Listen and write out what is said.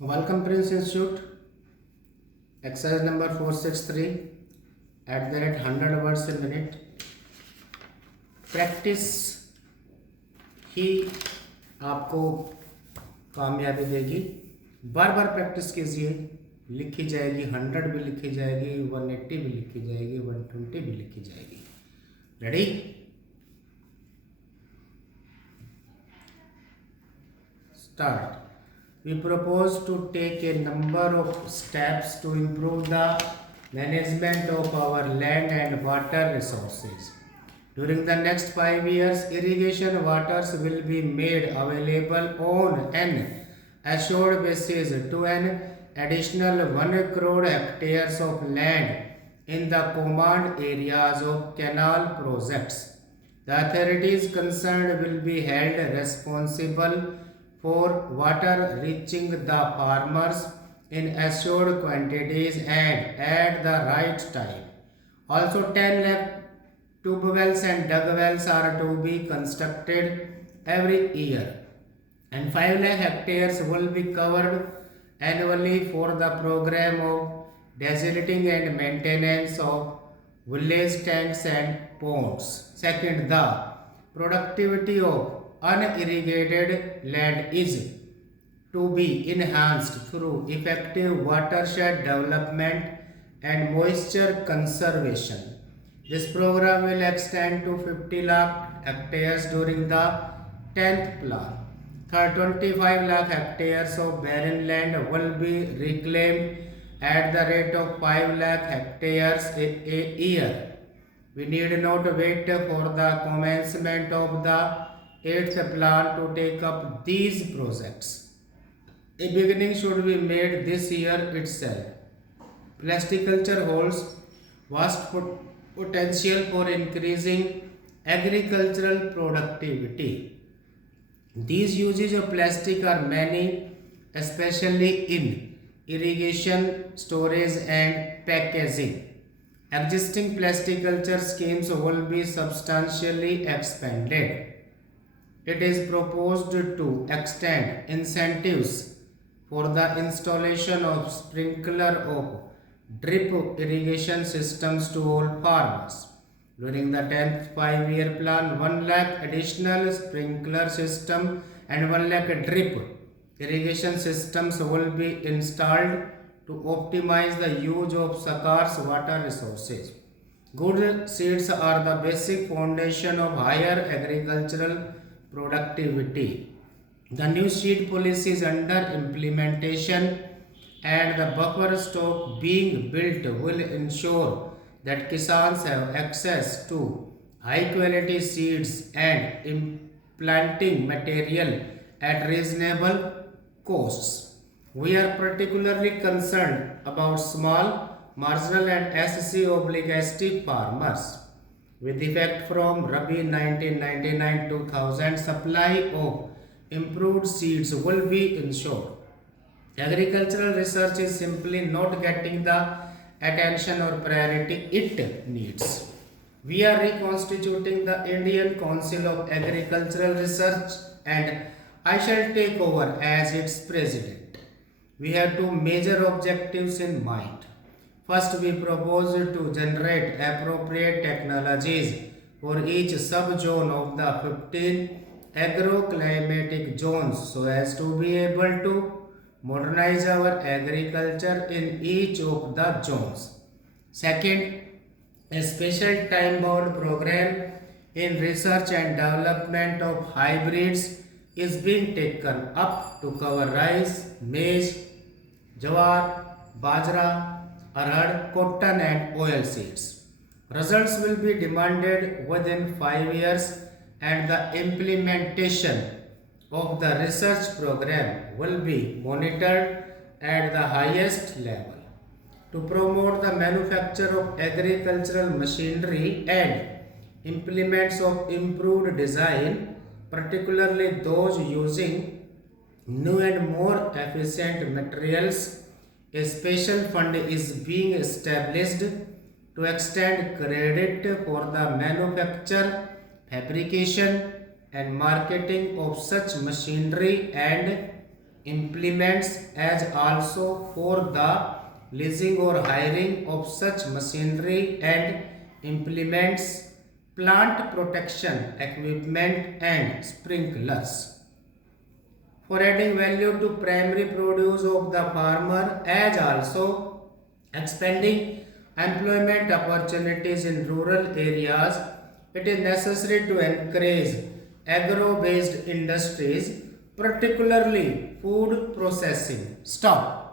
Welcome Prince Institute, exercise number 463 at the rate 100 words a minute. Practice ही आपको कामयाबी देगी. बार बार practice कीजिए. लिखी जाएगी 100 भी लिखी जाएगी, 180 भी लिखी जाएगी, 120 भी लिखी जाएगी. Ready? Start. We propose to take a number of steps to improve the management of our land and water resources. During the next 5 years, irrigation waters will be made available on an assured basis to an additional 1 crore hectares of land in the command areas of canal projects. The authorities concerned will be held responsible for water reaching the farmers in assured quantities and at the right time. Also, 10 lakh tube wells and dug wells are to be constructed every year, and 5 lakh hectares will be covered annually for the program of desilting and maintenance of village tanks and ponds. Second, the productivity of unirrigated land is to be enhanced through effective watershed development and moisture conservation. This program will extend to 50 lakh hectares during the 10th plan. Third, 25 lakh hectares of barren land will be reclaimed at the rate of 5 lakh hectares a year. We need not wait for the commencement of the 8th plan to take up these projects. A beginning should be made this year itself. Plasticulture holds vast potential for increasing agricultural productivity. These uses of plastic are many, especially in irrigation, storage and packaging. Existing plasticulture schemes will be substantially expanded. It is proposed to extend incentives for the installation of sprinkler of drip irrigation systems to all farmers. During the 10th 5-year plan, 1 lakh additional sprinkler system and 1 lakh drip irrigation systems will be installed to optimize the use of scarce water resources. Good seeds are the basic foundation of higher agricultural productivity. The new seed policy is under implementation, and the buffer stock being built will ensure that Kisans have access to high quality seeds and implanting material at reasonable costs. We are particularly concerned about small, marginal and SC/ST farmers. With effect from Rabi 1999-2000, supply of improved seeds will be ensured. Agricultural research is simply not getting the attention or priority it needs. We are reconstituting the Indian Council of Agricultural Research, and I shall take over as its president. We have two major objectives in mind. First, we propose to generate appropriate technologies for each subzone of the 15 agroclimatic zones so as to be able to modernize our agriculture in each of the zones. Second, a special time-bound program in research and development of hybrids is being taken up to cover rice, maize, jawar, bajra, arhar, cotton and oilseeds. Results will be demanded within 5 years, and the implementation of the research program will be monitored at the highest level. To promote the manufacture of agricultural machinery and implements of improved design, particularly those using new and more efficient materials, a special fund is being established to extend credit for the manufacture, fabrication and marketing of such machinery and implements as also for the leasing or hiring of such machinery and implements, plant protection equipment and sprinklers. For adding value to primary produce of the farmer as also expanding employment opportunities in rural areas, it is necessary to encourage agro-based industries, particularly food processing. Stop.